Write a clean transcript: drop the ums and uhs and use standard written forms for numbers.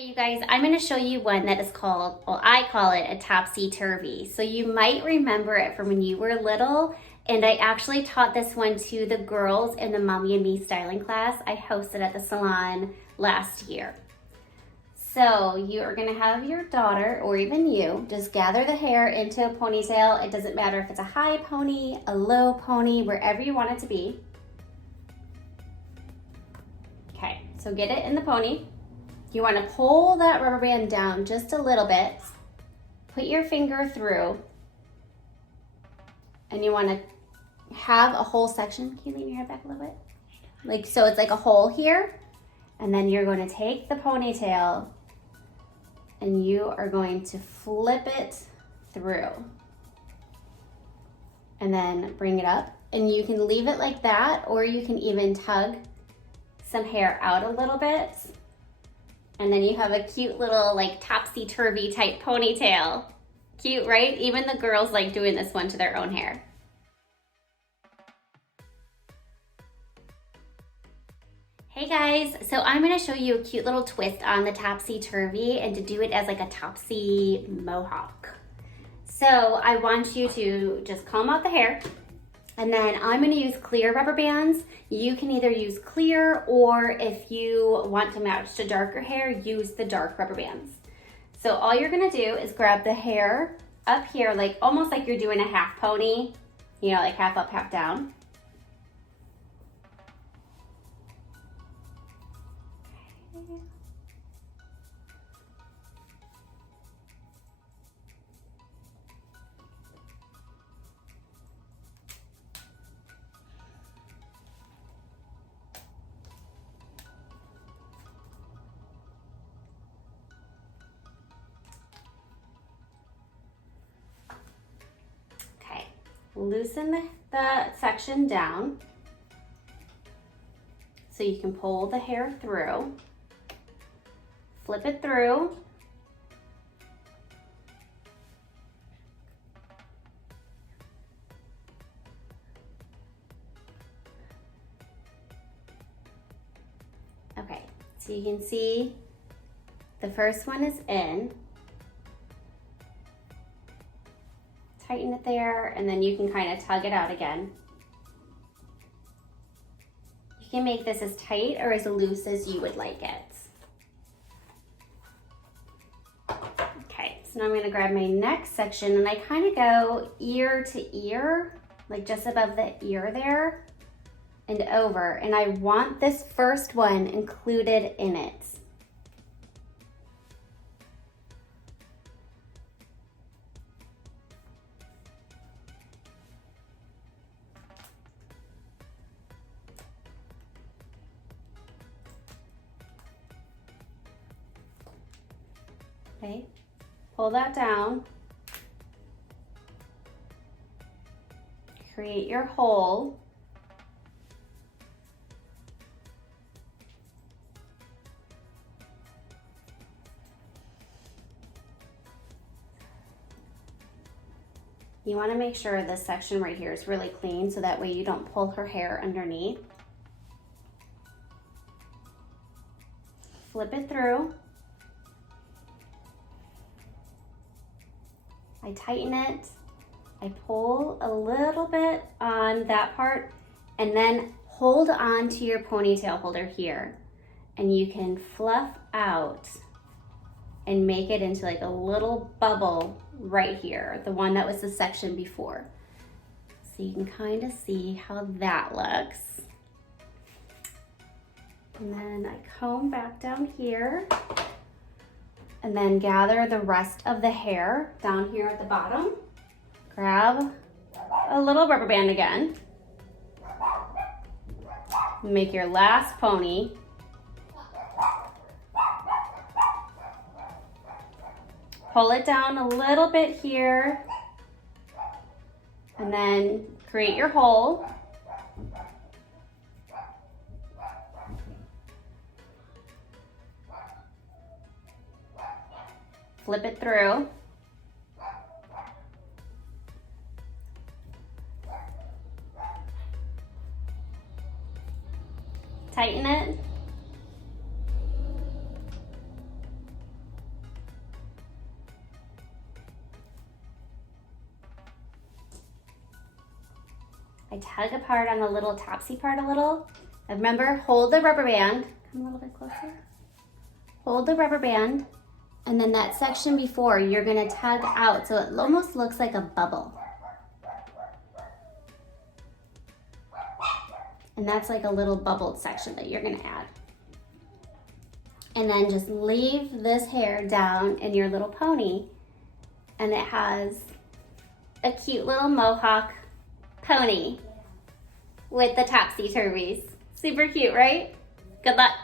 Okay, you guys, I'm going to show you one that is called, well, I call it a topsy-turvy. So you might remember it from when you were little, and I actually taught this one to the girls in the Mommy and Me styling class I hosted at the salon last year. So you are going to have your daughter, or even you, just gather the hair into a ponytail. It doesn't matter if it's a high pony, a low pony, wherever you want it to be. Okay, so get it in the pony. You want to pull that rubber band down just a little bit, put your finger through, and you want to have a whole section. Can you lean your head back a little bit? Like, so it's like a hole here, and then you're going to take the ponytail and you are going to flip it through and then bring it up. And you can leave it like that, or you can even tug some hair out a little bit. And then you have a cute little like topsy-turvy type ponytail. Cute, right? Even the girls like doing this one to their own hair. Hey guys, so I'm gonna show you a cute little twist on the topsy-turvy and to do it as like a topsy mohawk. So I want you to just comb out the hair. And then I'm gonna use clear rubber bands. You can either use clear, or if you want to match to darker hair, use the dark rubber bands. So all you're gonna do is grab the hair up here, like almost like you're doing a half pony, you know, like half up, half down. Loosen the section down so you can pull the hair through, flip it through, okay, so you can see the first one is in. Tighten it there, and then you can kind of tug it out again. You can make this as tight or as loose as you would like it. Okay, so now I'm gonna grab my next section, and I kind of go ear to ear, like just above the ear there and over. And I want this first one included in it. Okay, pull that down, create your hole, you want to make sure this section right here is really clean so that way you don't pull her hair underneath. Flip it through. I tighten it, I pull a little bit on that part, and then hold on to your ponytail holder here, and you can fluff out and make it into like a little bubble right here, the one that was the section before. So you can kind of see how that looks. And then I comb back down here, and then gather the rest of the hair down here at the bottom. Grab a little rubber band again. Make your last pony. Pull it down a little bit here, and then create your hole. Flip it through. Tighten it. tug apart on the little topsy part a little. And remember, hold the rubber band. Come a little bit closer. Hold the rubber band. And then that section before, you're gonna tug out so it almost looks like a bubble. And that's like a little bubbled section that you're gonna add. And then just leave this hair down in your little pony, and it has a cute little mohawk pony with the topsy-turvies. Super cute, right? Good luck.